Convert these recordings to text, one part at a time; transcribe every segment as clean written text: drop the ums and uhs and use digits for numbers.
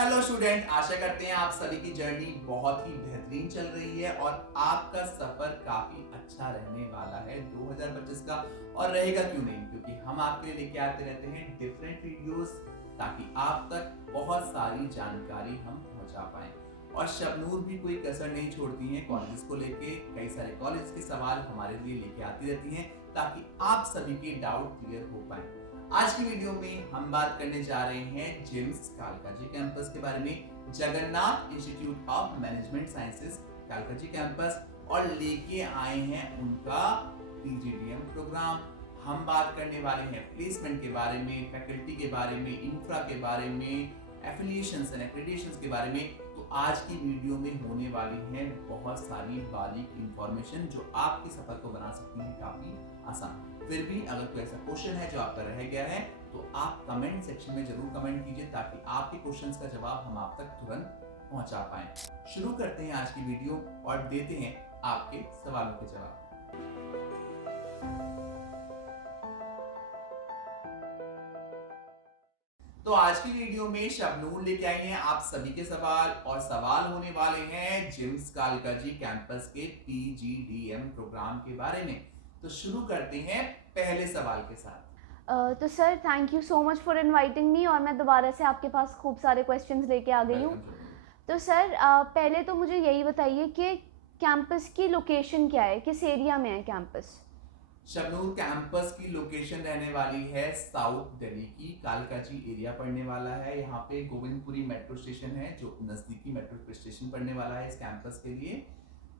Hello student, आशा करते हैं आप सभी की जर्नी बहुत ही बेहतरीन चल रही है और आपका सफर काफी अच्छा रहने वाला है 2025 का। और रहेगा क्यों नहीं, क्योंकि हम आपके लिए लेके आते रहते हैं डिफरेंट वीडियोस ताकि आप तक बहुत सारी जानकारी हम पहुंचा पाएं। और शबनूर भी कोई कसर नहीं छोड़ती हैं कॉलेजेस को लेके। कई सारे कॉलेज के सवाल हमारे लिए लेके आती रहती हैं ताकि आप सभी के डाउट क्लियर हो पाए। आज की वीडियो में हम बात करने जा रहे हैं जिम्स कालकाजी कैंपस के बारे में, Jagannath institute of management sciences Kalkaji campus, और लेके आए हैं उनका पीजीडीएम प्रोग्राम। हम बात करने वाले हैं प्लेसमेंट के बारे में, फैकल्टी के बारे में, इंफ्रा के बारे में, एफिलिएशंस एंड एक्रेडिटेशंस के बारे में। तो आज की वीडियो में होने वाली है बहुत सारी बारीक इंफॉर्मेशन जो आपके सफर को बना सकती है काफी आसान। फिर भी अगर कोई ऐसा क्वेश्चन है जो आपका रह गया है तो आप कमेंट सेक्शन में जरूर कमेंट कीजिए ताकि आपके क्वेश्चंस का जवाब हम आप तक तुरंत पहुंचा पाएं। शुरू करते हैं आज की वीडियो और देते हैं आपके सवालों के जवाब। तो आज की वीडियो में शबनूर लेके आई हैं आप सभी के सवाल, और सवाल होने वाले हैं जिम्स कालकाजी कैंपस के पीजीडीएम प्रोग्राम के बारे में। तो शुरू करते हैं पहले सवाल के साथ। तो sir thank you so much for inviting me, और मैं दोबारा से आपके पास खूब सारे क्वेश्चंस लेके आ गई हूँ। तो सर पहले तो मुझे यही बताइए कि कैंपस की लोकेशन क्या है, किस एरिया में है कैंपस? शबनूर, कैंपस की लोकेशन रहने वाली है साउथ दिल्ली की, कालकाजी एरिया पड़ने वाला है। यहाँ पे गोविंदपुरी मेट्रो स्टेशन है जो नजदीकी मेट्रो स्टेशन पड़ने वाला है इस कैंपस के लिए।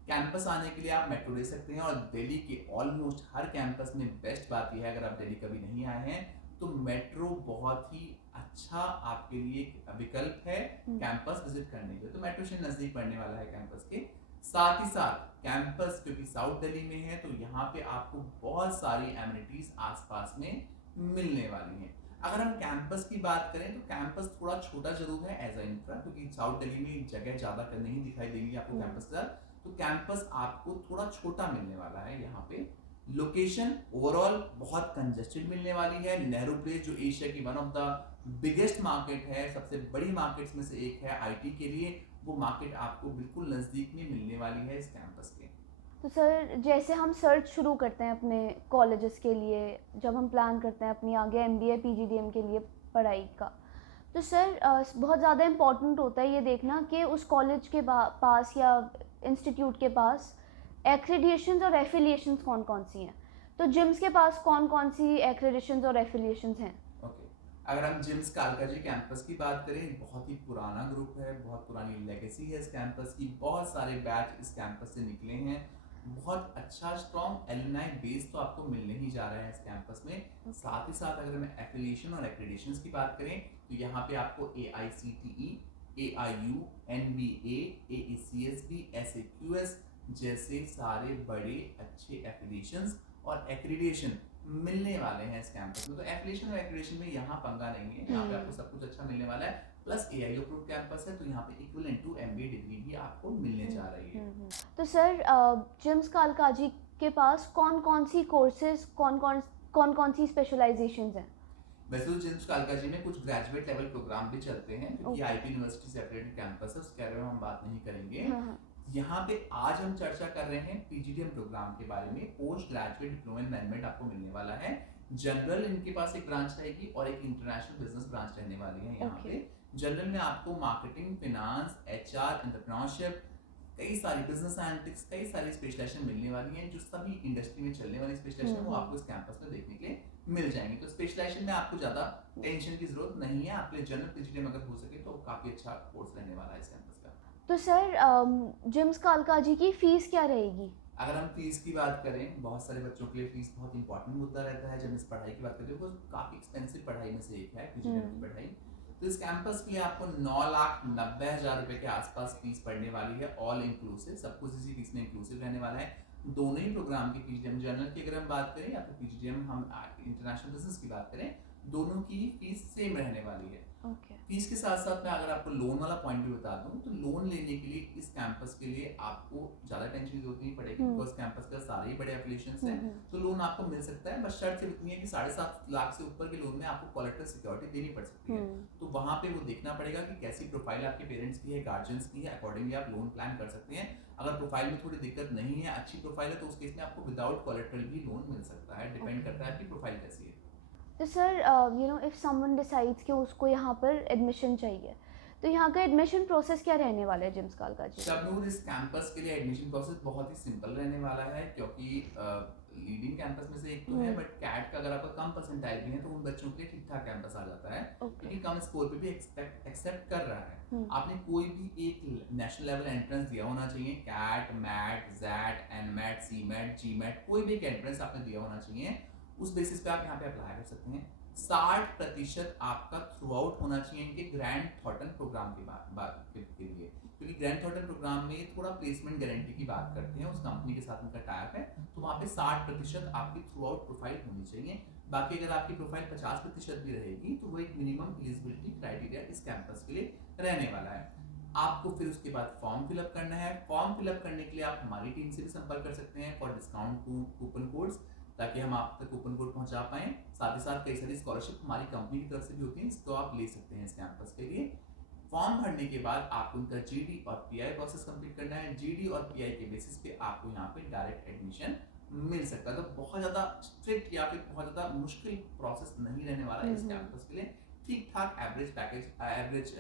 कैंपस आने के लिए आप मेट्रो ले सकते हैं, और दिल्ली के ऑलमोस्ट हर कैंपस में बेस्ट बात यह है, अगर आप दिल्ली कभी नहीं आए हैं तो मेट्रो बहुत ही अच्छा आपके लिए विकल्प है कैंपस विजिट करने के लिए। तो मेट्रो स्टेशन नजदीक पड़ने वाला है कैंपस के। साथ ही साथ कैंपस क्योंकि साउथ दिल्ली में है तो यहाँ पे आपको बहुत सारी एमिनिटीज आसपास में मिलने वाली हैं। अगर हम कैंपस की बात करें तो कैंपस थोड़ा छोटा जरूर है एज अ इंफ्रा, क्योंकि साउथ दिल्ली में जगह ज्यादा नहीं दिखाई देगी आपको कैंपस के साथ, तो कैंपस आपको थोड़ा छोटा मिलने वाला है। यहाँ पे लोकेशन ओवरऑल बहुत कंजेस्टेड मिलने वाली है। नेहरू प्लेस जो एशिया की one of the biggest market है, सबसे बड़ी मार्केट्स में से एक है आईटी के लिए, वो मार्केट आपको बिल्कुल नजदीक में मिलने वाली है इस कैंपस के। तो सर जैसे हम सर्च शुरू करते हैं अपने कॉलेजेस के लिए, जब हम प्लान करते हैं अपनी आगे एमबीए पीजीडीएम के लिए पढ़ाई का, तो सर बहुत ज़्यादा इम्पॉर्टेंट होता है ये देखना कि उस कॉलेज के पास या इंस्टीट्यूट के पास एक्रेडिएशंस और एफिलिएशंस कौन कौन सी हैं। तो जिम्स के पास कौन कौन सी एक्रेडिएशंस और एफिलिएशंस हैं? अगर हम जिम्स कालकाजी कैंपस की बात करें, बहुत ही पुराना ग्रुप है, बहुत पुरानी लेगेसी है इस कैंपस की। बहुत सारे बैच इस कैंपस से निकले हैं। बहुत अच्छा स्ट्रॉन्ग एलुमनाई बेस तो आपको मिलने ही जा रहा है इस कैंपस में। साथ ही साथ अगर हम एफिलिएशन और एक्रेडिटेशंस की बात करें तो यहाँ पे आपको AICTE, AIU, NBA, AECSB, SAQS जैसे सारे बड़े अच्छे एफिलिएशंस और एक्रेडिटेशन मिलने वाले हैं इस कैंपस में। तो एफिलिएशन और एक्रेडिटेशन में यहाँ पंगा नहीं है, यहाँ पे आपको सब कुछ अच्छा मिलने वाला है। प्लस AIU अप्रूव्ड कैंपस है तो यहाँ पे इक्विवेलेंट टू MBA डिग्री भी आपको मिलने जा रही है। तो सर जिम्स कालकाजी के पास कौन कौन सी कोर्सेज, कौन कौन सी स्पेशलाइजेशंस हैं? वैसे तो जिम्स कालकाजी में कुछ ग्रेजुएट लेवल प्रोग्राम भी चलते हैं, क्योंकि आईपी यूनिवर्सिटी से अफिलिएटेड कैंपस है, उसके बारे में हम बात नहीं करेंगे। यहाँ पे आज हम चर्चा कर रहे हैं पीजीडीएम प्रोग्राम के बारे में। Post graduate diploma in management आपको मिलने वाला है। जनरल इनके पास एक ब्रांच रहेगी और एक इंटरनेशनल बिजनेस ब्रांच रहने वाली है यहाँ पे। जनरल में आपको मार्केटिंग, फिनांस, HR, एंटरप्रेन्योरशिप, कई सारी बिजनेस एनालिटिक्स, कई सारी स्पेशलाइजेशन मिलने वाली हैं। जो सभी इंडस्ट्री में चलने वाली स्पेशलाइजेशन वो आपको इस कैंपस में देखने के लिए मिल जाएंगी। तो स्पेशलाइजेशन में आपको ज्यादा टेंशन की जरूरत नहीं है। आपके जनरल पीजीडीएम अगर हो सके तो काफी अच्छा कोर्स रहने वाला है इस कैंपस का। तो सर जिम्स कालकाजी की फीस क्या रहेगी? अगर हम फीस की बात करें, बहुत सारे बच्चों के लिए फीस बहुत इंपॉर्टेंट मुद्दा रहता है जब इस पढ़ाई की बात करते हैं। काफी एक्सपेंसिव पढ़ाई में से एक है पीजीडीएम की पढ़ाई। तो इस कैंपस के लिए आपको 9,90,000 रुपए के आसपास फीस पड़ने वाली है, ऑल इंक्लूसिव। सब कुछ इसी फीस में इंक्लूसिव रहने वाला है। दोनों ही प्रोग्राम की पीजीडीएम जनरल की अगर हम बात करें या फिर पीजीडीएम हम इंटरनेशनल बिजनेस की बात करें, दोनों की फीस सेम रहने वाली है। ओके। फीस के साथ साथ मैं अगर आपको लोन वाला पॉइंट भी बता दूं, तो लोन लेने के लिए इस कैंपस के लिए आपको ज़्यादा टेंशन की जरूरत नहीं पड़ेगी, बिकॉज कैंपस का सारे ही बड़े एफिलिएशंस हैं। तो लोन आपको मिल सकता है, बस शर्त सिर्फ इतनी है कि 7.5 लाख से ऊपर के लोन में आपको कोलेटरल सिक्योरिटी देनी पड़ सकती है। तो वहाँ पे वो देखना पड़ेगा कि कैसी प्रोफाइल आपके पेरेंट्स की है, गार्जियंस की है, अकॉर्डिंगली आप लोन प्लान कर सकते हैं। अगर प्रोफाइल में थोड़ी दिक्कत नहीं है, अच्छी प्रोफाइल है, तो उस केस में आपको विदाउट कोलेटरल भी लोन मिल सकता है, डिपेंड करता है आपकी प्रोफाइल कैसी है। तो सर इफ़ समवन डिसाइड्स कि उसको यहाँ पर एडमिशन चाहिए, तो यहाँ का एडमिशन प्रोसेस क्या रहने वाला है जिम्स कालका जी? शबनूर, इस कैंपस के लिए एडमिशन प्रोसेस बहुत ही सिंपल रहने वाला है, क्योंकि लीडिंग कैंपस में से एक तो है, बट कैट का अगर आपका कम परसेंटाइल भी है तो उन बच्चों के लिए ठीक ठाक कैंपस आ जाता है, क्योंकि कम स्कोर पे भी एक्सेप्ट कर रहा है। आपने कोई भी एक नेशनल लेवल एंट्रेंस दिया होना चाहिए, CAT, MAT, XAT, NMAT, CMAT, GMAT, कोई भी एक एंट्रेंस आपने दिया होना चाहिए। उस बेसिस पे आप यहाँ पे अप्लाई कर सकते हैं। 60% आपका थ्रू आउट होना चाहिए इनके ग्रैंड थॉर्टन प्रोग्राम के लिए, क्योंकि ग्रैंड थॉर्टन प्रोग्राम में थोड़ा प्लेसमेंट गारंटी की बात करते हैं, उस कंपनी के साथ उनका टाइप है, तो वहाँ पे 60% आपकी थ्रू आउट प्रोफाइल होनी चाहिए। बाकी अगर आपकी प्रोफाइल 50% भी रहेगी तो वो एक मिनिमम एलिजिबिलिटी क्राइटेरिया इस कैंपस के लिए रहने वाला है। आपको फिर उसके बाद फॉर्म फिलअप करना है। फॉर्म फिलअप करने के लिए आप हमारी टीम से भी संपर्क कर सकते हैं फॉर डिस्काउंट कूपन कोड्स, ताकि हम आप तक कूपन कोड पहुंचा पाएं। साथ ही साथ कई सारी स्कॉलरशिप हमारी कंपनी की तरफ से भी होती हैं, इसको आप ले सकते हैं इस कैंपस के लिए। फॉर्म भरने के बाद आपको उनका जीडी और पीआई प्रोसेस कंप्लीट करना है। जीडी और पीआई के बेसिस पे आपको यहाँ पे डायरेक्ट एडमिशन मिल सकता है। तो बहुत ज़्यादा स्ट्रिक्ट या फिर बहुत ज़्यादा मुश्किल प्रोसेस नहीं रहने वाला है इस कैंपस के लिए। ठीक ठाक एवरेज पैकेज, एवरेज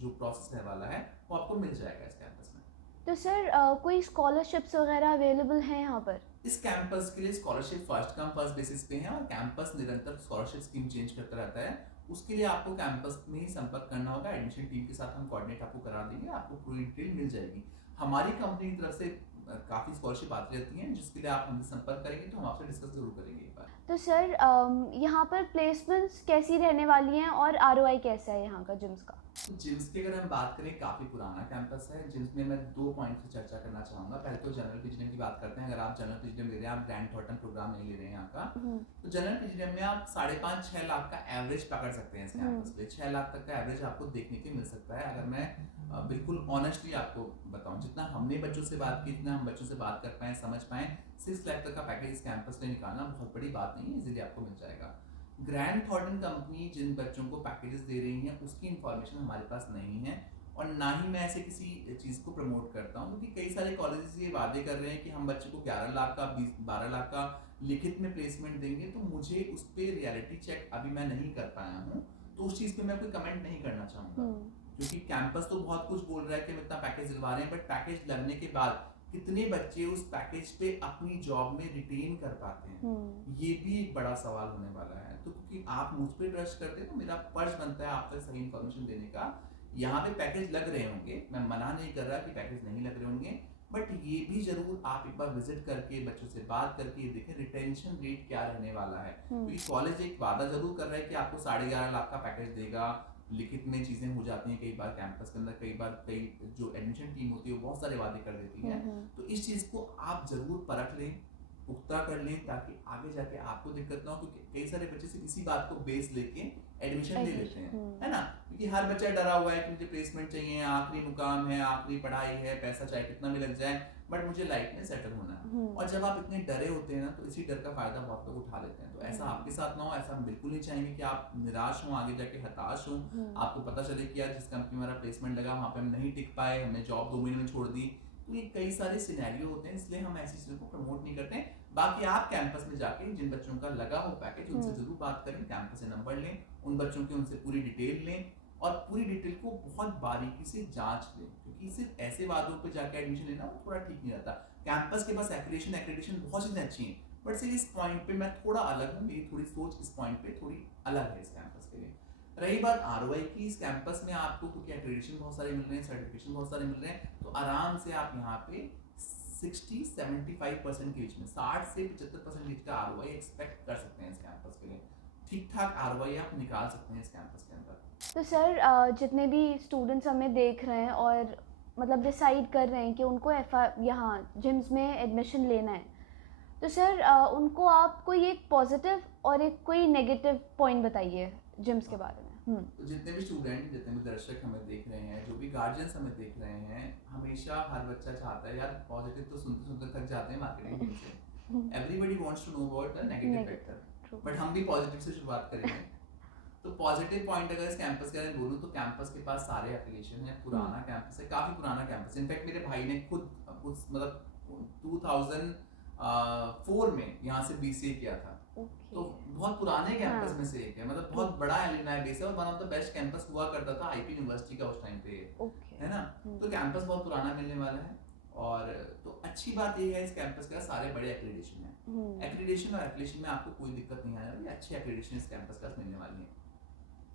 जो प्रोसेस रहने वाला है वो आपको मिल जाएगा इस कैंपस में। तो सर कोई स्कॉलरशिप्स वगैरह अवेलेबल हैं यहाँ पर? इस कैंपस के लिए scholarship first come first basis पे है, और कैंपस निरंतर स्कॉलरशिप स्कीम चेंज करता रहता है। उसके लिए आपको कैंपस में ही संपर्क करना होगा। एडमिशन टीम के साथ हम कोऑर्डिनेट आपको करा देंगे, आपको पूरी डिटेल मिल जाएगी। हमारी कंपनी की तरफ से काफ़ी स्कॉलरशिप आती रहती हैं, जिसके लिए आप हमसे संपर्क करेंगे तो हम आपसे डिस्कस जरूर करेंगे एक बार। तो सर यहाँ पर प्लेसमेंट्स कैसी रहने वाली हैं और आरओआई कैसा है यहाँ का जिम्स का? जिम्स की अगर हम बात करें, काफ़ी पुराना कैंपस है। जिम्स में मैं 2 पॉइंट से चर्चा करना चाहूँगा। पहले तो जनरल पीजीडीएम की बात करते हैं। अगर आप जनरल पीजीडीएम ले रहे हैं, आप ग्रैंड थॉर्टन प्रोग्राम नहीं ले रहे हैं यहाँ का, तो जनरल पीजीडीएम में आप 5.5-6 लाख का एवरेज पकड़ सकते हैं इस कैंपस पे। 6 लाख तक का एवरेज आपको देखने के मिल सकता है। अगर मैं बिल्कुल ऑनेस्टली आपको बताऊं, जितना हमने बच्चों से बात की, जितना हम बच्चों से बात कर पाए, समझ पाए, 6 लाख तक का पैकेज इस कैंपस से निकालना बहुत बड़ी बात नहीं है, इजीली आपको मिल जाएगा। ग्रैंड थॉर्टन कंपनी जिन बच्चों को पैकेजेस दे रही है उसकी इन्फॉर्मेशन हमारे पास नहीं है, और ना ही मैं ऐसे किसी चीज़ को प्रमोट करता हूँ, क्योंकि कई सारे कॉलेजेस ये वादे कर रहे हैं कि हम बच्चे को 11 लाख का 12 लाख का लिखित में प्लेसमेंट देंगे। तो मुझे उस पर रियलिटी चेक अभी मैं नहीं कर पाया हूँ, तो उस चीज़ पे मैं कोई कमेंट नहीं करना चाहूँगा, क्योंकि कैंपस तो बहुत कुछ बोल रहा है कि हम इतना पैकेज दिलवा रहे हैं, बट पैकेज लगने के बाद कितने बच्चे उस पैकेज पे अपनी जॉब में रिटेन कर पाते हैं, ये भी एक बड़ा सवाल होने वाला है। तो क्योंकि आप मुझ पे ट्रस्ट करते हैं, तो मेरा फर्ज बनता है आप तक सही इन्फॉर्मेशन देने का। यहाँ पे पैकेज लग रहे होंगे, मैं मना नहीं कर रहा कि पैकेज नहीं लग रहे होंगे, बट ये भी जरूर आप एक बार विजिट करके बच्चों से बात करके देखें रिटेंशन रेट क्या रहने वाला है। क्योंकि कॉलेज एक वादा जरूर कर रहा है कि आपको 11.5 लाख का पैकेज देगा, लिखित में चीज़ें हो जाती हैं कई बार कैंपस के अंदर, कई बार कई जो एडमिशन टीम होती है वो बहुत सारे वादे कर देती है। तो इस चीज़ को आप ज़रूर परख लें, पुख्ता कर लें, ताकि आगे जाके आपको दिक्कत ना हो, क्योंकि कई सारे बच्चे सिर्फ इसी बात को बेस लेके एडमिशन ले लेते हैं, है ना, क्योंकि हर बच्चा डरा हुआ है कि मुझे प्लेसमेंट चाहिए, आखिरी मुकाम है, आखिरी पढ़ाई है, पैसा चाहे कितना भी लग जाए, बट मुझे लाइफ में सेटल होना है। और जब आप इतने डरे होते हैं ना, तो इसी डर का फायदा बहुत लोग उठा लेते हैं। तो ऐसा आपके साथ ना हो, ऐसा हम बिल्कुल नहीं चाहेंगे कि आप निराश हों, आगे जाके हताश हों, आपको पता चले कि यार जिस कंपनी में हमारा प्लेसमेंट लगा वहाँ पे हम नहीं टिक पाए, हमने जॉब 2 महीने में छोड़ दी। तो ये कई सारे सिनेरियो होते हैं, इसलिए हम ऐसी चीज़ों को प्रमोट नहीं करते हैं। बाकी आप कैंपस में जाके जिन बच्चों का लगा हो पैकेज, उनसे जरूर बात करें, कैंपस से नंबर लें, उन बच्चों की उनसे पूरी डिटेल लें, और पूरी डिटेल को बहुत बारीकी से जांच लें, क्योंकि सिर्फ ऐसे वादों पे जाके एडमिशन लेना वो थोड़ा ठीक नहीं रहता। कैंपस के पास एक्रेडिटेशन बहुत चीज़ें अच्छी हैं, बट सिर्फ इस पॉइंट पे मैं थोड़ा अलग हूँ, मेरी थोड़ी सोच इस पॉइंट पे थोड़ी अलग है इस कैंपस के लिए। रही बात आरओआई की, इस कैंपस में आपको क्योंकि एक्रेडिटेशन बहुत सारे मिल रहे हैं, सर्टिफिकेशन बहुत सारे मिल रहे हैं, तो आराम से आप यहाँ पे 60-75% के बीच में, 60 से 75% बीच का आरओआई एक्सपेक्ट कर सकते हैं इस कैंपस के लिए। ठीक ठाक आरओआई आप निकाल सकते हैं इस कैंपस के अंदर। तो सर जितने भी स्टूडेंट्स हमें देख रहे हैं और मतलब डिसाइड कर रहे हैं कि उनको यहाँ जिम्स में एडमिशन लेना है, तो सर उनको आप कोई एक पॉजिटिव और एक कोई नेगेटिव पॉइंट बताइए जिम्स के बारे में। तो जितने भी स्टूडेंट, जितने भी दर्शक हमें देख रहे हैं, जो भी गार्जियंस हमें देख रहे हैं, हमेशा हर बच्चा चाहता है, यार पॉजिटिव तो सुनते सुनते थक जाते हैं मार्केटिंग फील्ड से, everybody wants to know about the negative factor, but हम भी पॉजिटिव से शुरुआत करेंगे। तो पॉजिटिव पॉइंट अगर इस कैंपस के बारे में बोलूँ तो कैंपस के पास सारे एप्लीकेशन है, पुराना कैंपस है, काफ़ी पुराना कैंपस है। इनफैक्ट मेरे भाई ने खुद कुछ मतलब 2004 में यहाँ से BCA किया था, तो बहुत पुराने कैंपस में से एक है, मतलब बहुत बड़ा एलुमनाई बेस है और one of the best campus हुआ करता था IP यूनिवर्सिटी का उस टाइम पे, है ना। तो कैंपस बहुत पुराना मिलने वाला है, और तो अच्छी बात ये है इस कैंपस का सारे बड़े एक्रेडिटेशन है, एक्रेडिटेशन और एप्लीकेशन में आपको कोई दिक्कत नहीं आने वाली, अच्छी एक्रेडिटेशन इस कैंपस का मिलने वाली है।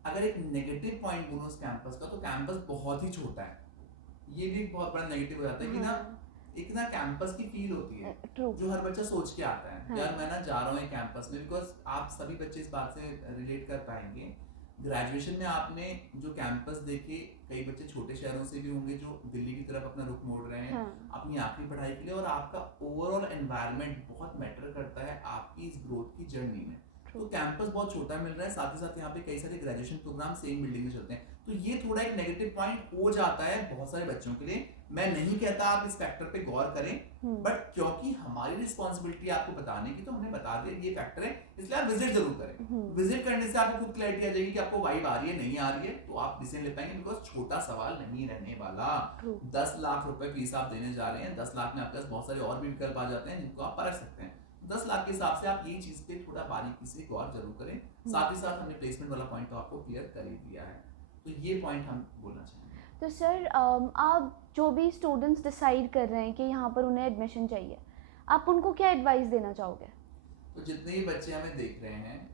अगर एक नेगेटिव पॉइंट बोलूं इस कैंपस का, तो कैंपस बहुत ही छोटा है, ये भी एक बहुत बड़ा नेगेटिव हो जाता है कि ना एक ना कैंपस की फील होती है जो हर बच्चा सोच के आता है, यार मैं ना जा रहा हूँ एक कैंपस में, बिकॉज आप सभी बच्चे इस बात से रिलेट कर पाएंगे, ग्रेजुएशन में आपने जो कैंपस देखे, कई बच्चे छोटे शहरों से भी होंगे जो दिल्ली की तरफ अपना रुख मोड़ रहे हैं अपनी आखिरी पढ़ाई के लिए, और आपका ओवरऑल एनवायरनमेंट बहुत मैटर करता है आपकी इस ग्रोथ की जर्नी में। तो कैंपस बहुत छोटा मिल रहा है, साथ ही साथ यहाँ पे कई सारे ग्रेजुएशन प्रोग्राम सेम बिल्डिंग में चलते हैं, तो ये थोड़ा एक नेगेटिव पॉइंट हो जाता है बहुत सारे बच्चों के लिए। मैं नहीं कहता आप इस फैक्टर पे गौर करें, बट क्योंकि हमारी रिस्पॉन्सिबिलिटी आपको बताने की, तो हमने बता दिया ये फैक्टर है, इसलिए आप विजिट जरूर करें। विजिट करने से आपको खुद क्लैरिटी आ जाएगी कि आपको वाइब आ रही है नहीं आ रही है, तो आप डिसीजन ले पाएंगे, बिकॉज छोटा सवाल नहीं रहने वाला। 10 लाख रुपए फीस आप देने जा रहे हैं, 10 लाख में आपके पास बहुत सारे और भी विकल्प आ जाते हैं जिनको आप परख सकते हैं। 10 लाख के हिसाब से आप ये चीज पे थोड़ा बारीकी से गौर जरूर करें। साथ ही साथ हमने प्लेसमेंट वाला पॉइंट तो आपको क्लियर कर ही दिया है, तो ये पॉइंट हम बोलना चाहेंगे। तो सर आप जो भी स्टूडेंट्स डिसाइड कर रहे हैं कि यहाँ पर उन्हें एडमिशन चाहिए, आप उनको क्या एडवाइस देना चाहोगे? तो जितने भी बच्चे हमें देख रहे हैं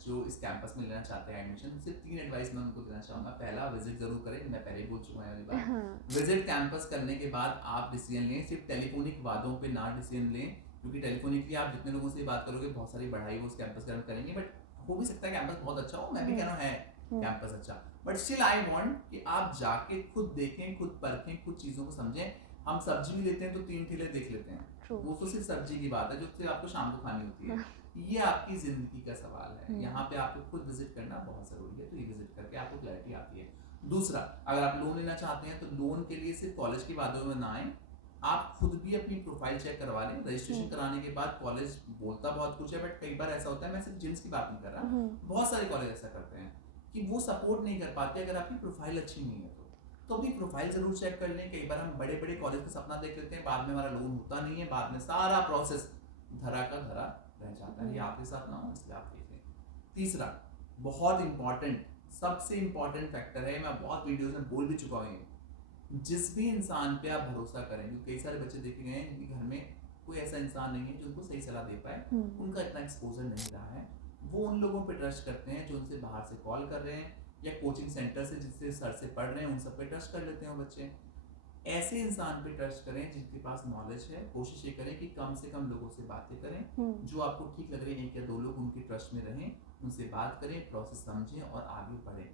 जो इस कैंपस में लेना चाहते हैं एडमिशन, सिर्फ 3 एडवाइस मैं उनको देना चाहूँगा। पहला, विजिट जरूर करें, मैं पहले ही बोल चुका हूँ वाली बात। विजिट कैंपस करने के बाद आप डिसीजन लें, सिर्फ टेलीफोनिक वादों पे ना डिसीजन लें, क्योंकि टेलीफोनिकली आप जितने लोगों से बात करोगे बहुत सारी बढ़ाई वो उस कैंपस के अंदर करेंगे, बट हो भी सकता है कैंपस बहुत अच्छा हो, मैं भी कह रहा हूँ है कैंपस अच्छा, बट स्टिल आई वांट कि आप जाके खुद देखें, खुद परखें, खुद चीज़ों को समझें। हम सब्जी भी लेते हैं तो 3 ठेले देख लेते हैं, वो तो सिर्फ सब्जी की बात है जो सिर्फ आपको शाम को खानी होती है। ये आपकी जिंदगी का सवाल है, यहाँ पे आपको खुद विजिट करना बहुत जरूरी है, तो ये विजिट करके आपको क्लैरिटी आती है। दूसरा, अगर आप लोन लेना चाहते हैं तो लोन के लिए सिर्फ कॉलेज की बातों में ना आए, आप खुद भी अपनी प्रोफाइल चेक करवा लें। रजिस्ट्रेशन कराने के बाद कॉलेज बोलता बहुत कुछ है, बट कई बार ऐसा होता है, मैं सिर्फ जिम्स की बात नहीं कर रहा, बहुत सारे कॉलेज ऐसा करते हैं कि वो सपोर्ट नहीं कर पाते अगर आपकी प्रोफाइल अच्छी नहीं है तो अपनी प्रोफाइल जरूर चेक कर लें। कई बार हम बड़े बड़े कॉलेज का सपना देख लेते हैं, बाद में हमारा लोन होता नहीं है, बाद में सारा प्रोसेस धरा का धरा रह जाता है। ये आपके साथ ना हो, इसलिए आप देख लें। तीसरा, बहुत इंपॉर्टेंट, सबसे इंपॉर्टेंट फैक्टर है, मैं बहुत वीडियोस में बोल भी चुका हूँ, जिस भी इंसान पे आप भरोसा करें, क्योंकि कई सारे बच्चे देखे गए हैं जिनके घर में कोई ऐसा इंसान नहीं है जो उनको सही सलाह दे पाए, उनका इतना एक्सपोजर नहीं रहा है, वो उन लोगों पे ट्रस्ट करते हैं जो उनसे बाहर से कॉल कर रहे हैं या कोचिंग सेंटर से जिससे सर से पढ़ रहे हैं, उन सब पे ट्रस्ट कर लेते हैं वो बच्चे। ऐसे इंसान पे ट्रस्ट करें जिनके पास नॉलेज है। कोशिश ये करें कि कम से कम लोगों से bateं करें, जो आपको ठीक लग रहे हैं, 1 या 2 लोग उनके ट्रस्ट में रहें, उनसे बात करें, प्रोसेस समझें और आगे बढ़ें।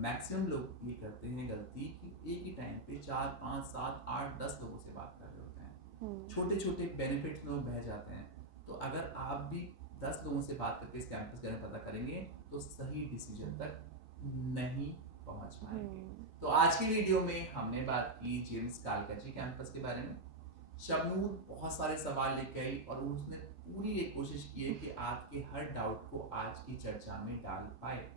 मैक्सिमम लोग ये करते हैं गलती कि एक ही टाइम पे 4, 5, 7, 8, 10 लोगों से बात कर रहे होते हैं, छोटे छोटे बेनिफिट्स में वो बह जाते हैं। तो अगर आप भी 10 लोगों से बात करके इस कैंपस के बारे में पता करेंगे तो सही डिसीजन तक नहीं पहुंच पाएंगे। तो आज की वीडियो में हमने बात की जेम्स कालकाजी कैंपस के बारे में। शबनूर बहुत सारे सवाल लेके आई और उसने पूरी ये कोशिश की है कि आपके हर डाउट को आज की चर्चा में डाल पाए।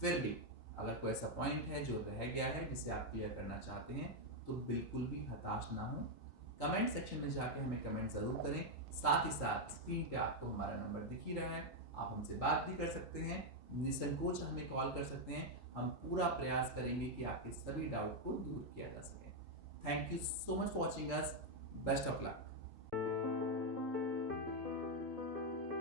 फिर भी अगर कोई ऐसा पॉइंट है जो रह गया है जिसे आप क्लियर करना चाहते हैं तो बिल्कुल भी हताश ना हो, कमेंट सेक्शन में जाके हमें कमेंट जरूर करें। साथ ही साथ स्क्रीन पे आपको हमारा नंबर दिख ही रहा है, आप हमसे बात भी कर सकते हैं, निसंकोच हमें कॉल कर सकते हैं। हम पूरा प्रयास करेंगे कि आपके सभी डाउट को दूर किया जा सके। Thank you so much for watching us, best of luck.